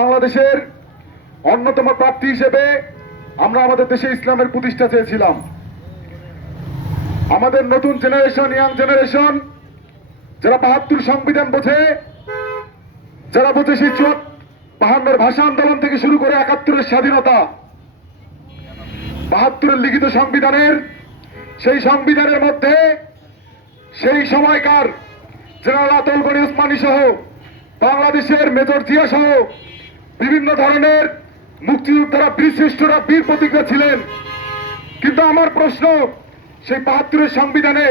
বাংলাদেশের অন্যতম প্রার্থী হিসেবে আমরা আমাদের দেশে ইসলামের প্রতিষ্ঠা চেয়েছিলাম। আমাদের নতুন জেনারেশন, ইয়াং জেনারেশন, যারা ৭২ সংবিধান বোঝে, যারা বোঝে সেই ৫২ ভাষা আন্দোলন থেকে শুরু করে ৭১-এর স্বাধীনতা, ৭২-এর লিখিত সংবিধানের, সেই সংবিধানের মধ্যে সেই সময়কার জেনারেল আতাউল গনি উসমানী সহ বাংলাদেশের মেজর জিয়া সহ বিভিন্ন ধরনের মুক্তিযোদ্ধারা, বীরশ্রেষ্ঠরা, বীর প্রতিজ্ঞা ছিলেন। কিন্তু আমার প্রশ্ন, সেই ৭২-এর সংবিধানে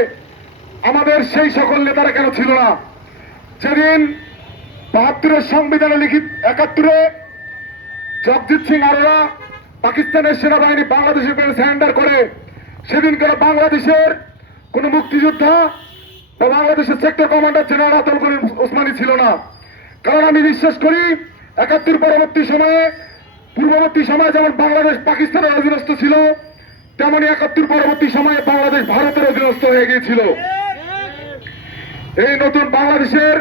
আমাদের সেই সকল নেতারা কেন ছিল না? যেদিন ৭২-এর সংবিধানে লিখিত ৭১-এ জগজিৎ সিং আরোরা পাকিস্তানের সেনাবাহিনী বাংলাদেশের উপরে সারেন্ডার করে, সেদিন কেন বাংলাদেশের কোন মুক্তিযোদ্ধা বা বাংলাদেশের sector commander general Ataul Gani Usmani ছিল না? কারণ আমি বিশ্বাস করি ৭১ পরবর্তী সময়ে, পূর্ববর্তী সময়ে যেমন বাংলাদেশ পাকিস্তানের অধীনস্থ ছিল, তেমনি ৭১ পরবর্তী সময়ে বাংলাদেশ ভারতের অধীনস্থ হয়ে গিয়েছিল। এই নতুন বাংলাদেশের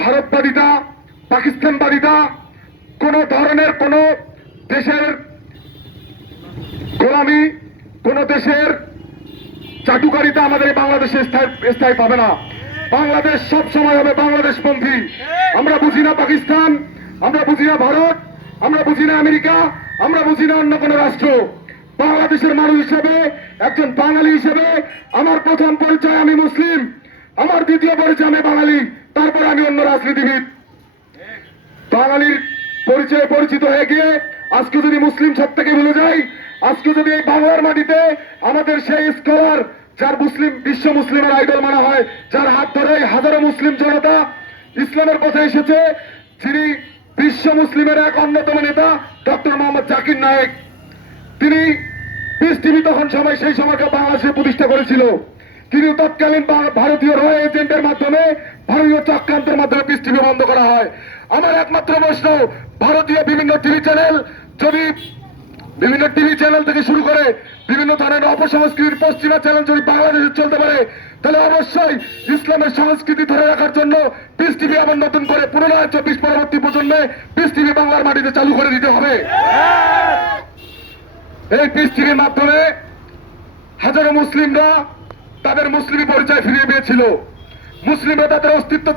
ভারতবাদিতা, পাকিস্তানবাদিতা, কোন ধরনের কোন দেশের গোলামি, কোন দেশের চাটুকারিতা আমাদের বাংলাদেশে স্থায়ী পাবে না। বাংলাদেশ সব সময় হবে বাংলাদেশপন্থী। আমরা বুঝি না পাকিস্তান, আমরা বুঝি না ভারত, আমরা বুঝি না আমেরিকা, আমরা বুঝি না অন্য কোন রাষ্ট্র। বাংলাদেশের মানুষ হিসেবে, একজন বাঙালি হিসেবে আমার প্রথম পরিচয় আমি মুসলিম, আমার দ্বিতীয় পরিচয় আমি বাঙালি, তারপর আমি অন্য রাজনীতিবিদ। বাঙালির পরিচয়ে পরিচিত হয়ে গিয়ে আজকে যদি মুসলিম সত্তাকে ভুলে যাই, আজকে যদি এই বাংলার মাটিতে আমাদের সেই স্কলার, যার মুসলিম বিশ্ব মুসলিমের আইডল মানা হয়, যার হাত ধরে হাজারো মুসলিম জনতা ইসলামের পথে এসেছে, যিনি বিশ্ব মুসলিমের এক অন্যতম নেতা ডক্টর মোহাম্মদ জাকির নায়েক, তিনি পিস টিভি তখন সময় সেই সময়কে বাংলাদেশে প্রতিষ্ঠা করেছিল। কিন্তু তৎকালীন ভারতীয় র এজেন্টের মাধ্যমে, ভারতীয় চক্রান্তের মাধ্যমে পিস টিভি বন্ধ করা হয়। আমার একমাত্র প্রশ্ন, ভারতীয় বিভিন্ন টিভি চ্যানেল যদি, বিভিন্ন টিভি চ্যানেল থেকে শুরু করে বিভিন্ন ধরনের অপসংস্কৃতির পশ্চিমা চ্যানেল যদি বাংলাদেশে চলতে পারে, তাহলে অবশ্যই ইসলামের সংস্কৃতি ধরে রাখার জন্য পিস টিভি আবার নতুন করে পুনরায় ২৪ পরবর্তী প্রজন্মে পিস টিভি বাংলার মাটিতে চালু করে দিতে হবে। এই পিস টিভির মাধ্যমে হাজারো মুসলিমরা তাদের মুসলিম পরিচয় ফিরিয়ে পেয়েছিল। মুসলিমরা তাদের অস্তিত্ব